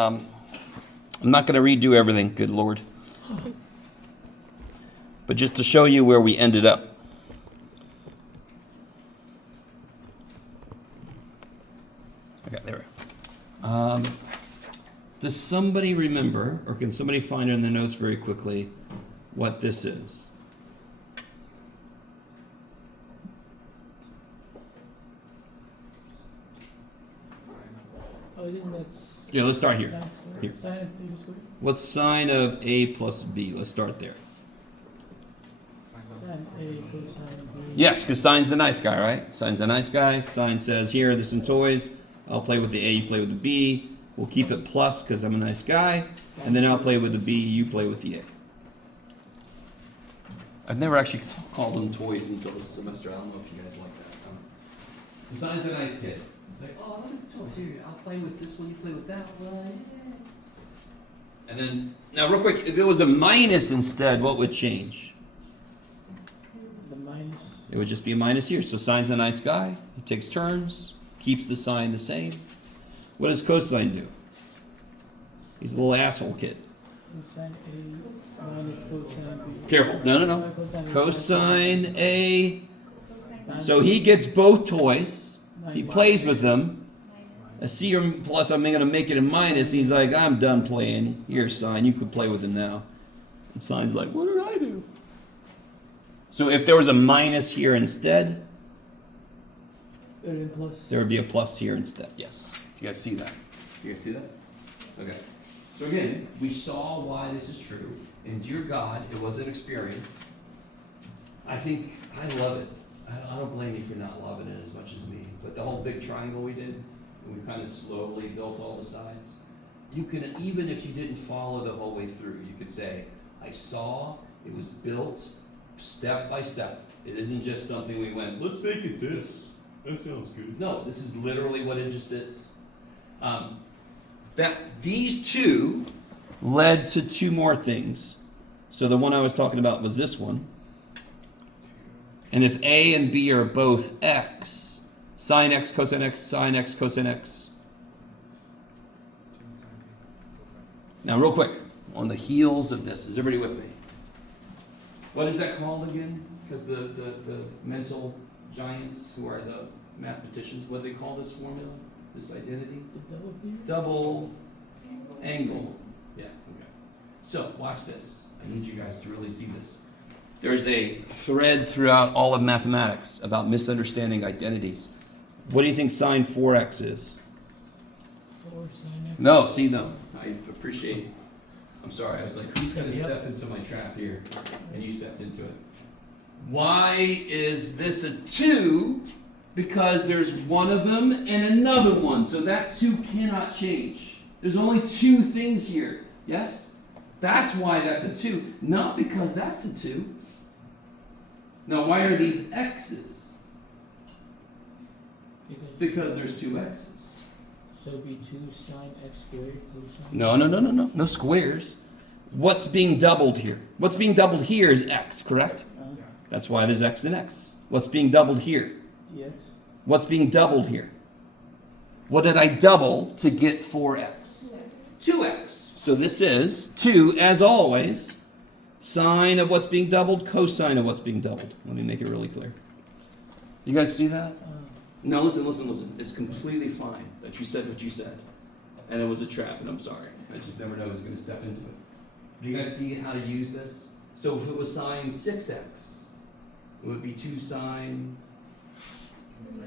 I'm not going to redo everything, good Lord. But just to show you where we ended up. Okay, there we go. Does somebody remember, or can somebody find in the notes very quickly, what this is? I think that's... Yeah, let's start here. Here. Sine of theta squared? What's sine of A plus B? Let's start there. Sine A cosine B. Yes, because sine's the nice guy, right? Sine's the nice guy. Sine says, here, there's some toys. I'll play with the A, you play with the B. We'll keep it plus because I'm a nice guy. And then I'll play with the B, you play with the A. I've never actually called them toys until this semester. I don't know if you guys like that. So sine's a nice kid. He's like, oh, look at the toys. Here, I'll play with this one, you play with that one. And then, now real quick, if it was a minus instead, what would change? The minus. It would just be a minus here. So sine's a nice guy. He takes turns, keeps the sign the same. What does cosine do? He's a little asshole kid. Cosine A minus cosine B. Careful. No. Cosine A. So he gets both toys. He plays with them. A C or plus, I'm going to make it a minus. He's like, I'm done playing. Here, sine. You could play with him now. And sine's like, what did I do? So if there was a minus here instead, there would be a plus here instead. Yes. You guys see that? You guys see that? Okay. So again, we saw why this is true. And dear God, it was an experience. I think I love it. I don't blame you for not loving it as much as me. But the whole big triangle we did, and we kind of slowly built all the sides. You can, even if you didn't follow the whole way through, you could say, I saw it was built step by step. It isn't just something we went, let's make it this. That sounds good. No, this is literally what it just is. That these two led to two more things. So the one I was talking about was this one. And if A and B are both x, sine x, cosine x, sine x, cosine x. Now real quick, on the heels of this, is everybody with me? What is that called again? Because the mental giants who are the mathematicians, what do they call this formula? This identity? The double theorem? Double angle. Yeah, okay. So, watch this. I need you guys to really see this. There's a thread throughout all of mathematics about misunderstanding identities. What do you think sine 4x is? 4 sine x. No, see, no. I appreciate. I'm sorry. I was like, who's going to step into my trap here? And you stepped into it. Why is this a 2? Because there's one of them and another one. So that 2 cannot change. There's only 2 things here. Yes? That's why that's a 2. Not because that's a 2. Now, why are these x's? Because there's 2 x's. So it'd be 2 sine x squared cosine. No. No squares. What's being doubled here? What's being doubled here is x, correct? That's why there's x and x. What's being doubled here? Dx. What's being doubled here? What did I double to get 4x? 2x. So this is 2, as always, sine of what's being doubled, cosine of what's being doubled. Let me make it really clear. You guys see that? No, listen. It's completely fine that you said what you said. And it was a trap, and I'm sorry. I just never know who's going to step into it. Do you guys see how to use this? So if it was sine 6x, it would be 2 sine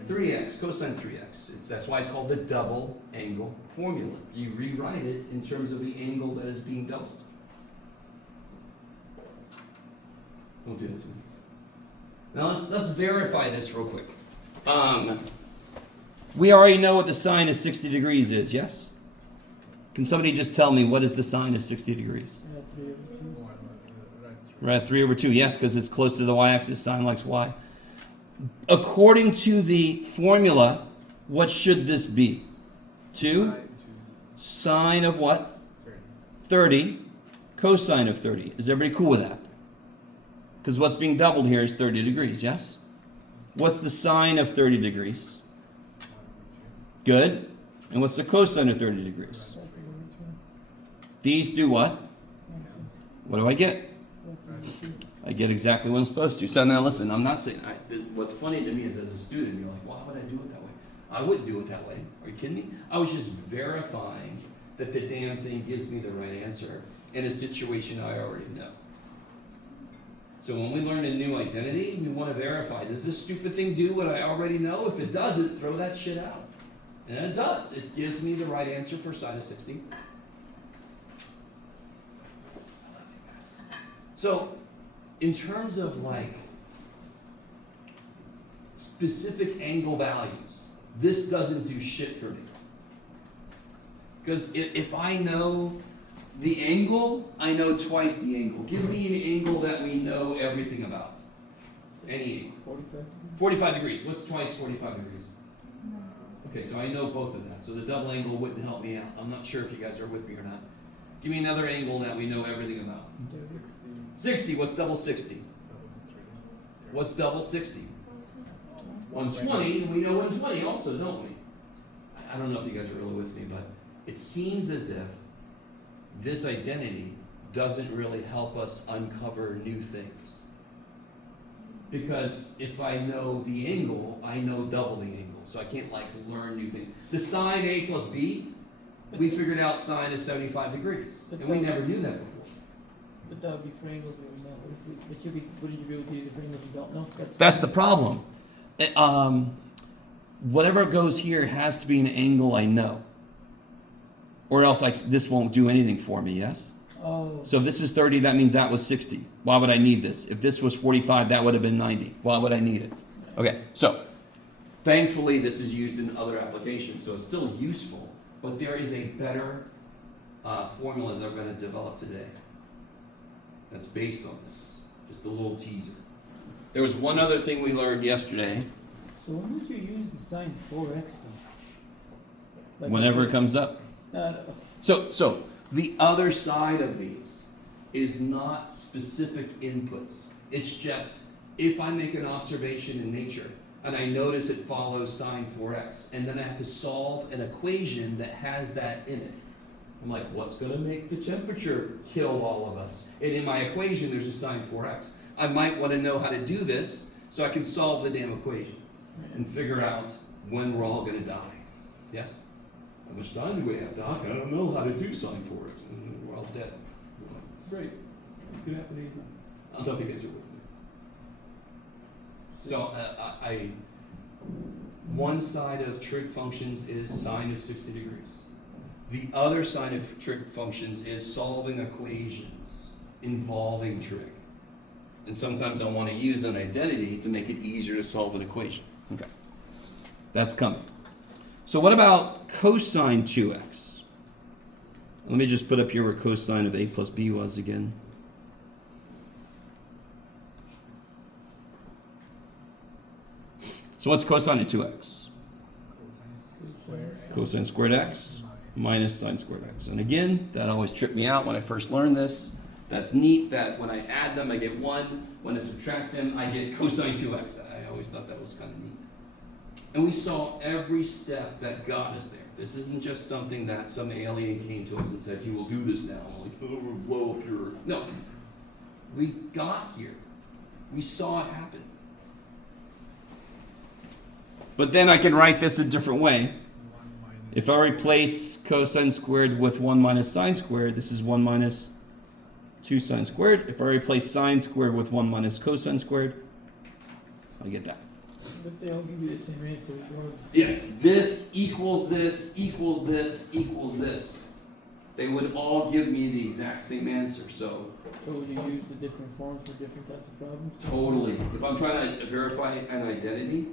3x, cosine 3x. That's why it's called the double angle formula. You rewrite it in terms of the angle that is being doubled. Don't do that to me. Now let's verify this real quick. We already know what the sine of 60 degrees is, yes? Can somebody just tell me what is the sine of 60 degrees? 3 over 2. We're at 3 over 2, yes, because it's close to the y-axis, sine likes y. According to the formula, what should this be? 2? Sine of what? 30. Cosine of 30. Is everybody cool with that? Because what's being doubled here is 30 degrees, yes? What's the sine of 30 degrees? Good. And what's the cosine of 30 degrees? These do what? What do I get? I get exactly what I'm supposed to. So now listen, I'm not saying, what's funny to me is as a student, you're like, why would I do it that way? I wouldn't do it that way. Are you kidding me? I was just verifying that the damn thing gives me the right answer in a situation I already know. So when we learn a new identity, we want to verify, does this stupid thing do what I already know? If it doesn't, throw that shit out. And it does. It gives me the right answer for sine of 60. So, in terms of like specific angle values, this doesn't do shit for me. Because if I know the angle, I know twice the angle. Give me an angle that we know everything about. Any angle. 45. 45 degrees. What's twice 45 degrees? Okay, so I know both of that. So the double angle wouldn't help me out. I'm not sure if you guys are with me or not. Give me another angle that we know everything about. 60. What's double 60? What's double 60? 120. And we know 120 also, don't we? I don't know if you guys are really with me, but it seems as if this identity doesn't really help us uncover new things. Because if I know the angle, I know double the angle. So I can't like learn new things. The sine A plus B, we figured out sine is 75 degrees. And we never knew that before. But that would be for angles we know. But wouldn't you be able to do the angles you don't know? That's the problem. Whatever goes here has to be an angle I know. Or else this won't do anything for me, yes? Oh. So if this is 30, that means that was 60. Why would I need this? If this was 45, that would have been 90. Why would I need it? Okay, so thankfully this is used in other applications, so it's still useful, but there is a better formula they're going to develop today that's based on this. Just a little teaser. There was one other thing we learned yesterday. So when would you use the sine 4x then? Whenever it comes up. Okay. So the other side of these is not specific inputs. It's just if I make an observation in nature and I notice it follows sine 4x, and then I have to solve an equation that has that in it. I'm like, what's going to make the temperature kill all of us? And in my equation, there's a sine 4x. I might want to know how to do this so I can solve the damn equation and figure out when we're all going to die. Yes? How much time do we have, Doc? I don't know how to do sine 4x. We're all dead. Great. It could happen anytime. I don't know if you guys are with me. So one side of trig functions is sine of 60 degrees. The other side of trig functions is solving equations involving trig. And sometimes I want to use an identity to make it easier to solve an equation. Okay. That's coming. So what about cosine 2x? Let me just put up here where cosine of a plus b was again. So what's cosine of 2x? Cosine squared x minus sine squared x. And again, that always tripped me out when I first learned this. That's neat that when I add them, I get 1. When I subtract them, I get cosine 2x. I always thought that was kind of neat. And we saw every step that got us there. This isn't just something that some alien came to us and said, you will do this now. I'm like, oh, we'll blow up your... No. We got here. We saw it happen. But then I can write this a different way. If I replace cosine squared with 1 minus sine squared, this is 1 minus 2 sine squared. If I replace sine squared with 1 minus cosine squared, I get that. But they all give you the same answer. Yes, this equals this equals this equals this. They would all give me the exact same answer. So you use the different forms for different types of problems? Totally. If I'm trying to verify an identity,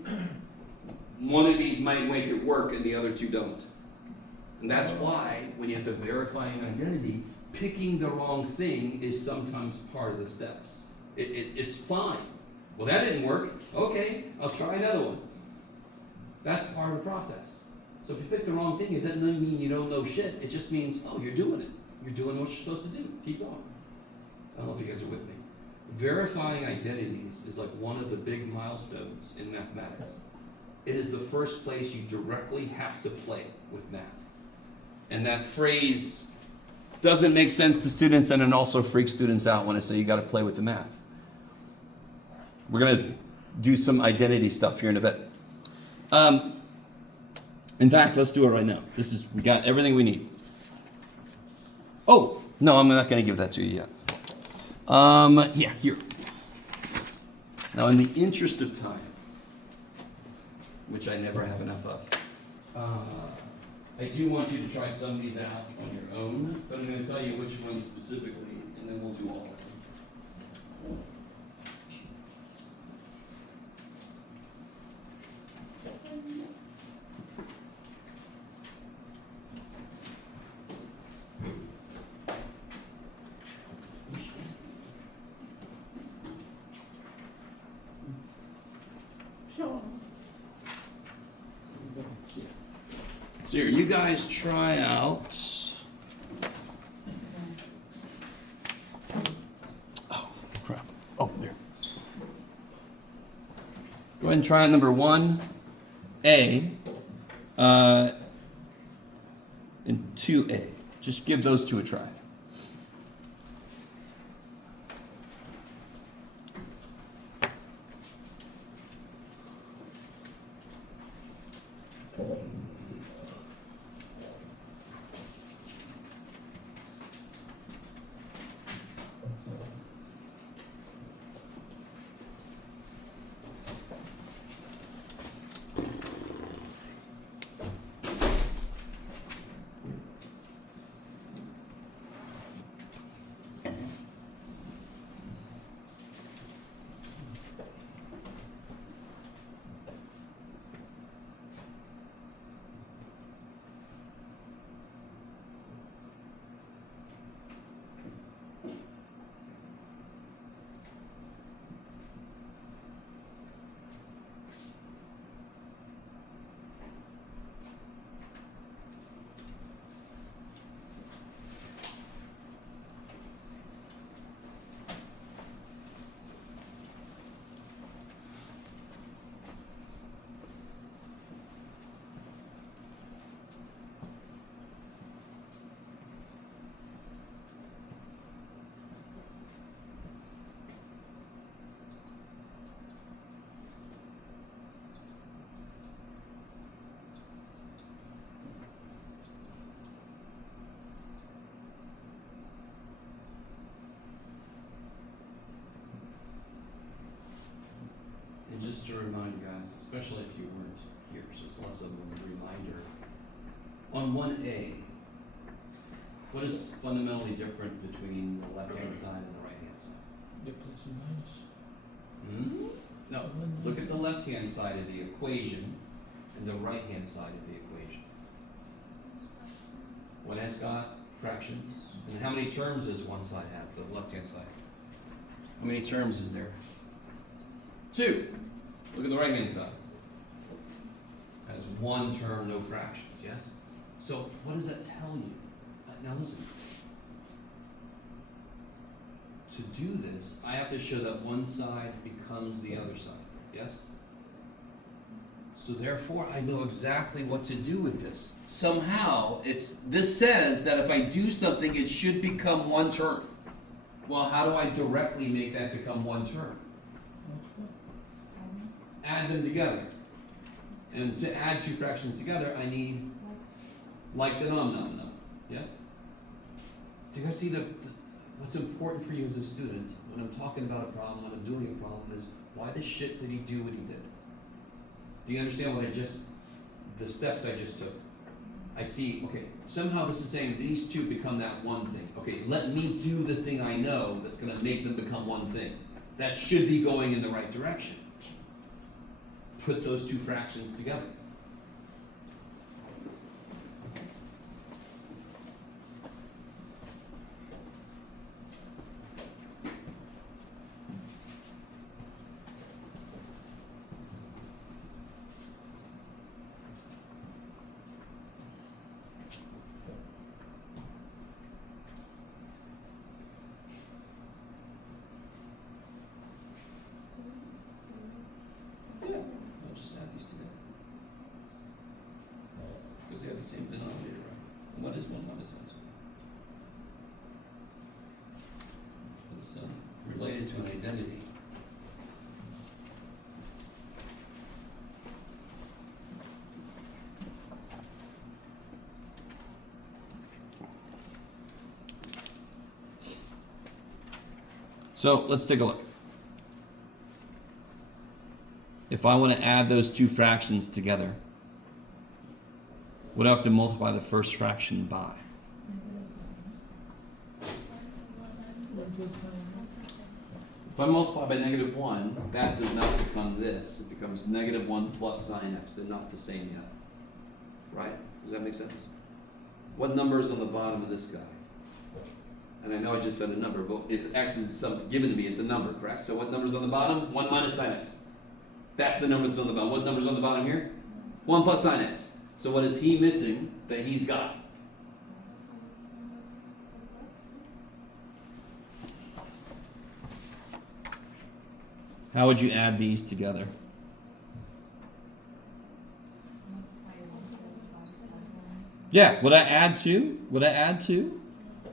one of these might make it work and the other two don't. And that's why when you have to verify an identity, picking the wrong thing is sometimes part of the steps. It's fine. Well, that didn't work. Okay, I'll try another one. That's part of the process. So if you pick the wrong thing, it doesn't mean you don't know shit. It just means, oh, you're doing it. You're doing what you're supposed to do. Keep going. I don't know if you guys are with me. Verifying identities is like one of the big milestones in mathematics. It is the first place you directly have to play with math. And that phrase, doesn't make sense to students, and it also freaks students out when I say you got to play with the math. We're going to do some identity stuff here in a bit. In fact, let's do it right now. We got everything we need. Oh, no, I'm not going to give that to you yet. Yeah, here. Now, in the interest of time, which I never have enough of, I do want you to try some of these out on your own, but I'm going to tell you which ones specifically, and then we'll do all of them. So here, you guys try out. Oh, crap. Oh, there. Go ahead and try out number 1A and 2A. Just give those two a try. And just to remind you guys, especially if you weren't here, so it's less of a reminder. On 1A, what is fundamentally different between the left-hand side and the right-hand side? The plus and minus. No, look at the left-hand side of the equation and the right-hand side of the equation. One has got fractions. And how many terms does one side have, the left-hand side? How many terms is there? 2. Look at the right-hand side. Has 1 term, no fractions, yes? So what does that tell you? Now listen. To do this, I have to show that one side becomes the other side, yes? So therefore, I know exactly what to do with this. Somehow, this says that if I do something, it should become 1 term. Well, how do I directly make that become 1 term? Add them together. And to add 2 fractions together, I need like the nom. Yes? Do you guys see what's important for you as a student when I'm talking about a problem, when I'm doing a problem, is why the shit did he do what he did? Do you understand the steps I just took? I see, okay, somehow this is saying these 2 become that one thing. Okay, let me do the thing I know that's going to make them become one thing. That should be going in the right direction. Put those 2 fractions together. Yeah, I'll just add these together. to an identity. So let's take a look. If I want to add those two fractions together, what do I have to multiply the first fraction by? If I multiply by -1, that does not become this. It becomes -1 plus sine x. They're not the same yet. Right? Does that make sense? What number is on the bottom of this guy? And I know I just said a number, but if x is something given to me, it's a number, correct? So what number's on the bottom? 1 minus sine x. That's the number that's on the bottom. What number's on the bottom here? 1 plus sine x. So what is he missing that he's got? How would you add these together? Yeah, would I add 2? Would I add 2?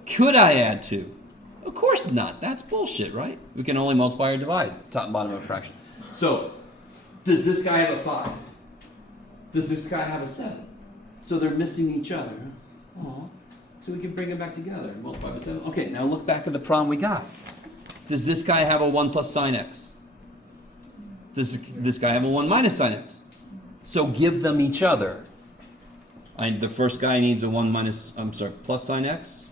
Could I add 2? Of course not. That's bullshit, right? We can only multiply or divide, top and bottom of a fraction. So, does this guy have a 5? Does this guy have a 7? So they're missing each other. Aww. So we can bring them back together. Multiply by 7. Okay, now look back at the problem we got. Does this guy have a 1 plus sine x? Does this guy have a 1 minus sine x? So give them each other. The first guy needs a 1 minus, plus sine x.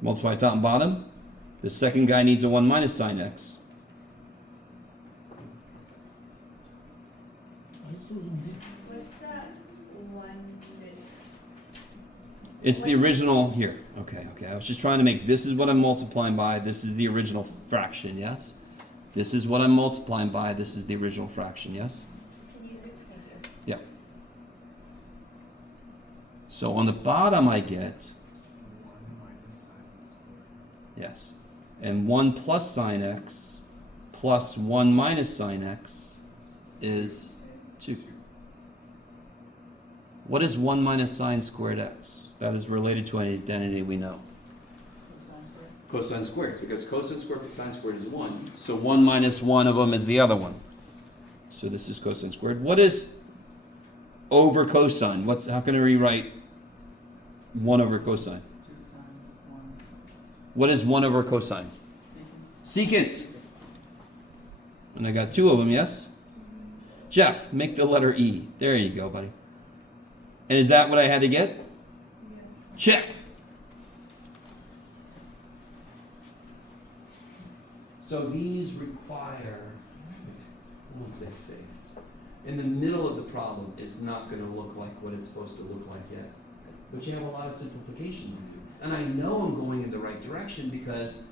Multiply top and bottom. The second guy needs a 1 minus sine x. What's that one that? It's the original here. Okay. I was just trying to make, this is what I'm multiplying by, this is the original fraction, yes? This is what I'm multiplying by, this is the original fraction, yes? Can you use it? Thank you. Yep. So on the bottom I get, yes, and 1 plus sine x plus 1 minus sine x is 2. What is 1 minus sine squared x? That is related to an identity we know. Cosine squared, because cosine squared plus sine squared is 1. So 1 minus one of them is the other one. So this is cosine squared. What is over cosine? How can I rewrite 1 over cosine? What is 1 over cosine? Secant. And I got 2 of them, yes? Jeff, make the letter E. There you go, buddy. And is that what I had to get? Check. So these require, I won't say faith. In the middle of the problem, it's not going to look like what it's supposed to look like yet. But you have a lot of simplification to do. And I know I'm going in the right direction because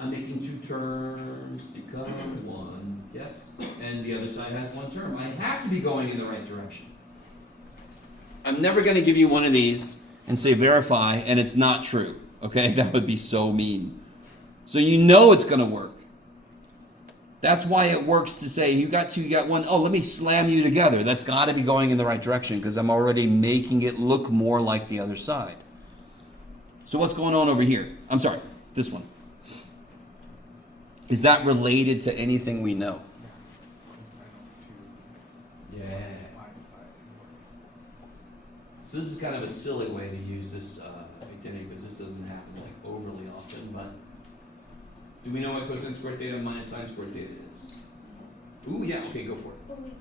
I'm making 2 terms become 1, yes? And the other side has 1 term. I have to be going in the right direction. I'm never going to give you one of these and say verify and it's not true, okay? That would be so mean. So you know it's going to work. That's why it works to say you got 2, you got 1. Oh, let me slam you together. That's got to be going in the right direction because I'm already making it look more like the other side. So what's going on over here? I'm sorry, this one. Is that related to anything we know? Yeah. So this is kind of a silly way to use this identity because this doesn't happen like overly often, but do we know what cosine squared theta minus sine squared theta is? Ooh, yeah, okay, go for it. Oh, wait.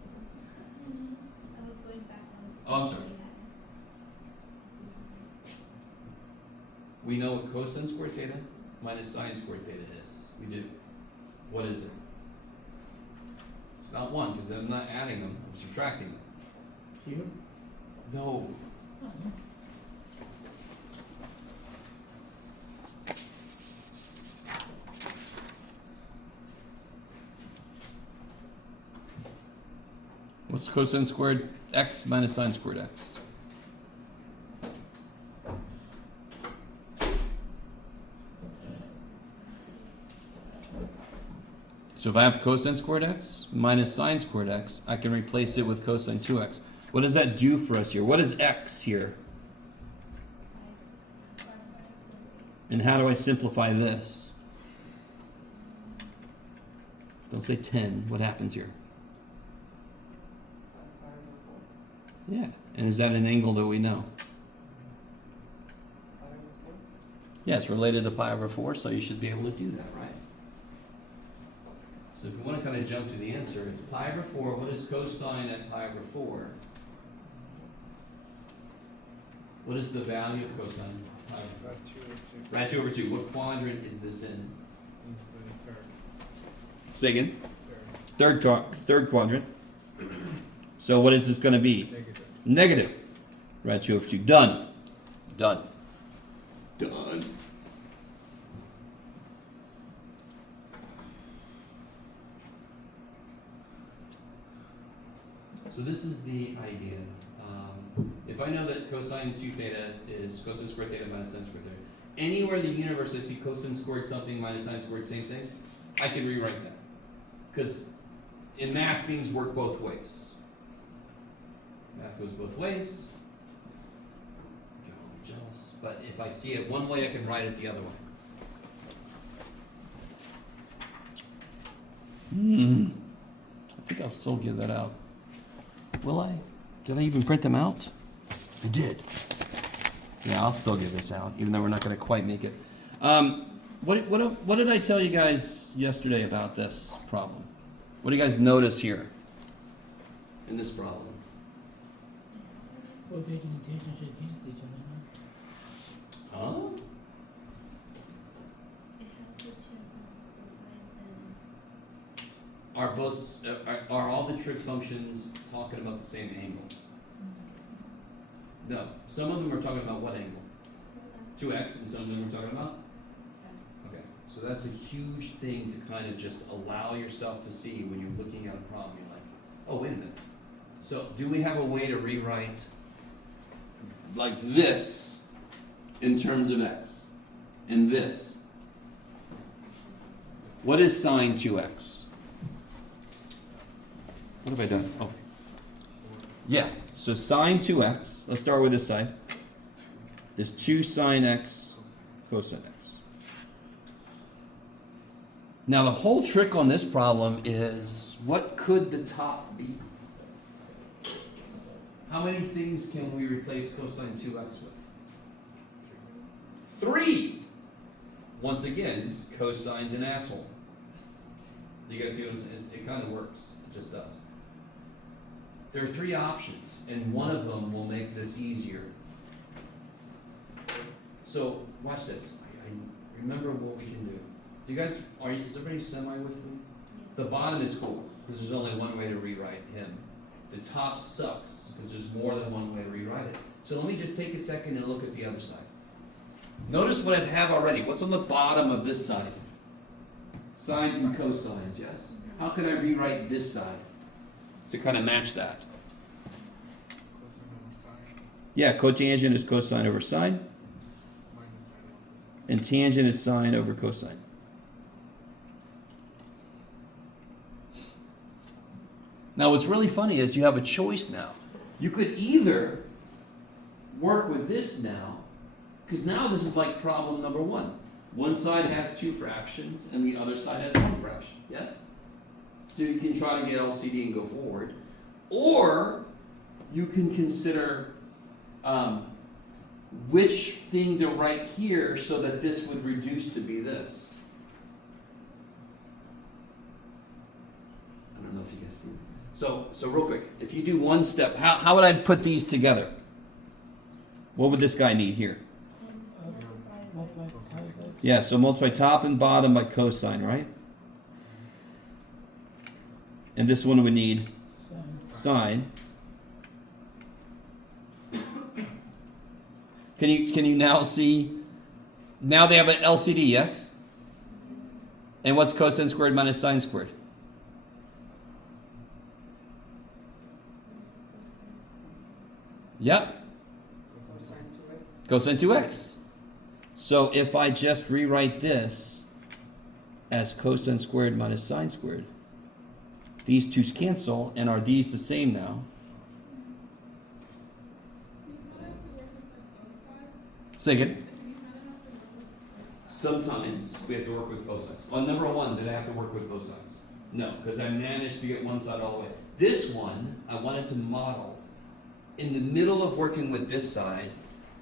I was going back on. Oh, I'm sorry. We know what cosine squared theta minus sine squared theta is. We do. What is it? It's not 1 because I'm not adding them, I'm subtracting them. Here? No. What's cosine squared x minus sine squared x? So if I have cosine squared x minus sine squared x, I can replace it with cosine 2x. What does that do for us here? What is x here? And how do I simplify this? Don't say 10. What happens here? Yeah. And is that an angle that we know? Yeah, it's related to pi over 4, so you should be able to do that, right? So if you want to kind of jump to the answer, it's pi over 4. What is cosine at pi over 4? What is the value of cosine? Right, 2 over 2. What quadrant is this in? Say again? Third quadrant. So what is this going to be? Negative. Right, 2 over 2. Done. Done. Done. So this is the idea. If I know that cosine 2 theta is cosine squared theta minus sine squared theta, anywhere in the universe I see cosine squared something minus sine squared same thing, I can rewrite that. Because in math, things work both ways. Math goes both ways. You're all jealous. But if I see it one way, I can write it the other way. I think I'll still give that out. Will I? Did I even print them out? I did. Yeah, I'll still give this out, even though we're not going to quite make it. What did I tell you guys yesterday about this problem? What do you guys notice here in this problem? Cotangent and tangent should cancel each other, no? Huh? It has the two cosine and Are all the trig functions talking about the same angle? No. Some of them are talking about what angle? 2x, and some of them are talking about? Okay. So that's a huge thing to kind of just allow yourself to see when you're looking at a problem. You're like, oh, wait a minute. So do we have a way to rewrite like this in terms of x? And this? What is sine 2x? What have I done? Oh. Yeah. So sine 2x, let's start with this side, is 2 sine x cosine x. Now the whole trick on this problem is, what could the top be? How many things can we replace cosine 2x with? 3! Once again, cosine's an asshole. Do you guys see what I'm saying? It kind of works. It just does. There are 3 options, and one of them will make this easier. So, watch this. I remember what we can do. Do you guys, is everybody semi with me? The bottom is cool, because there's only one way to rewrite him. The top sucks, because there's more than one way to rewrite it. So let me just take a second and look at the other side. Notice what I have already. What's on the bottom of this side? Sines and cosines, yes? How can I rewrite this side to kind of match that? Yeah, cotangent is cosine over sine. And tangent is sine over cosine. Now what's really funny is you have a choice now. You could either work with this now, because now this is like problem number 1. One side has 2 fractions and the other side has 1 fraction, yes? So you can try to get LCD and go forward. Or you can consider which thing to write here so that this would reduce to be this. I don't know if you guys see. So real quick, if you do one step, how would I put these together? What would this guy need here? Yeah, so multiply top and bottom by cosine, right? And this one would need sine. Can you now see? Now they have an LCD, yes? And what's cosine squared minus sine squared? Yep. Cosine 2x. So if I just rewrite this as cosine squared minus sine squared, these 2's cancel, and are these the same now? Say again. sometimes we have to work with both sides. On number one, did I have to work with both sides? No, because I managed to get one side all the way. This one, I wanted to model. In the middle of working with this side,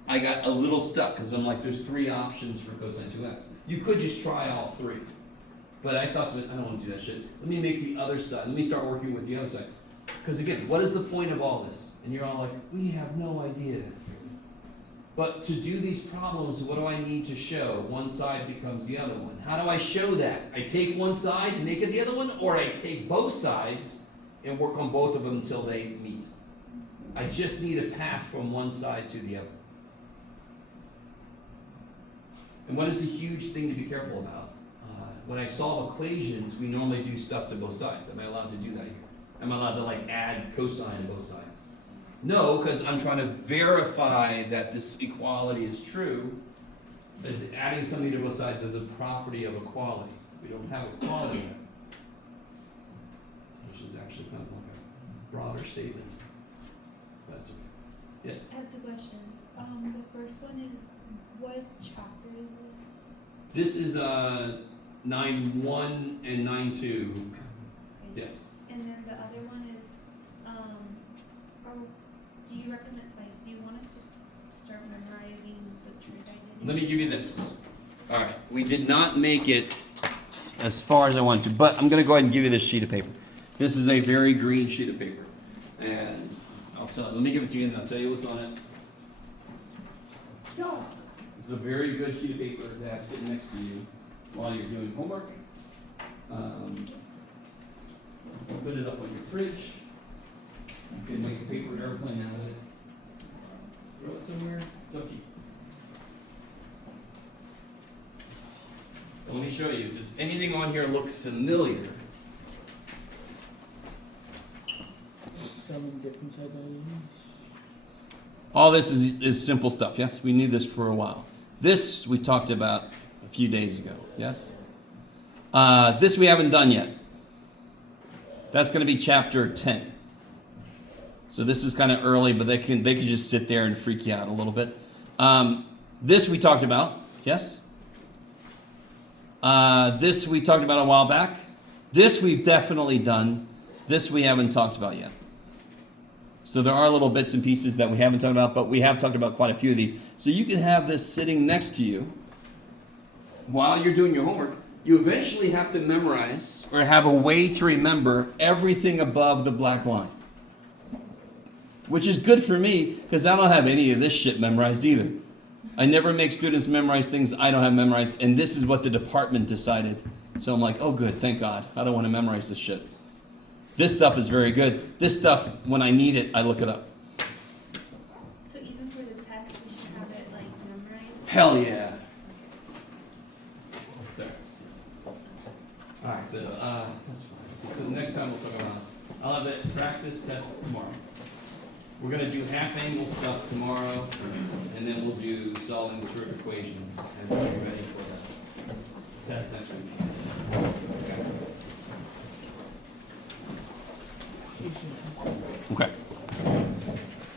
I got a little stuck because I'm like, there's 3 options for cosine 2x. You could just try all 3. But I thought, I don't want to do that shit. Let me make the other side. Let me start working with the other side. Because again, what is the point of all this? And you're all like, we have no idea. But to do these problems, what do I need to show? One side becomes the other one. How do I show that? I take one side, make it the other one, or I take both sides and work on both of them until they meet. I just need a path from one side to the other. And what is a huge thing to be careful about? When I solve equations, we normally do stuff to both sides. Am I allowed to do that here? Am I allowed to like add cosine to both sides? No, because I'm trying to verify that this equality is true. That adding something to both sides is a property of equality. We don't have equality yet, which is actually kind of like a broader statement. That's okay. Yes? I have 2 questions. The first one is, what chapter is this? This is 9.1 and 9.2. Yes. And then the other one is, do you recommend, do you want us to start memorizing the trig identity? Let me give you this. All right. We did not make it as far as I wanted to, but I'm going to go ahead and give you this sheet of paper. This is a very green sheet of paper. And let me give it to you and I'll tell you what's on it. This is a very good sheet of paper to have sitting next to you while you're doing homework. Put it up on your fridge. You can make a paper airplane out of it. Throw it somewhere. It's up to you. Let me show you. Does anything on here look familiar? 7 different identities. All this is simple stuff. Yes, we knew this for a while. This we talked about a few days ago. Yes. This we haven't done yet. That's going to be chapter 10. So this is kind of early, but they can just sit there and freak you out a little bit. This we talked about. Yes. This we talked about a while back. This we've definitely done. This we haven't talked about yet. So there are little bits and pieces that we haven't talked about, but we have talked about quite a few of these. So you can have this sitting next to you while you're doing your homework. You eventually have to memorize or have a way to remember everything above the black line. Which is good for me because I don't have any of this shit memorized either. I never make students memorize things I don't have memorized, and this is what the department decided. So I'm like, oh good, thank God. I don't want to memorize this shit. This stuff is very good. This stuff, when I need it, I look it up. So even for the test, we should have it like memorized? Hell yeah. Sorry. Alright, so that's fine. So the next time we'll talk about, I'll have the practice test tomorrow. We're going to do half-angle stuff tomorrow, and then we'll do solving the trig equations, and we'll be ready for the test next week.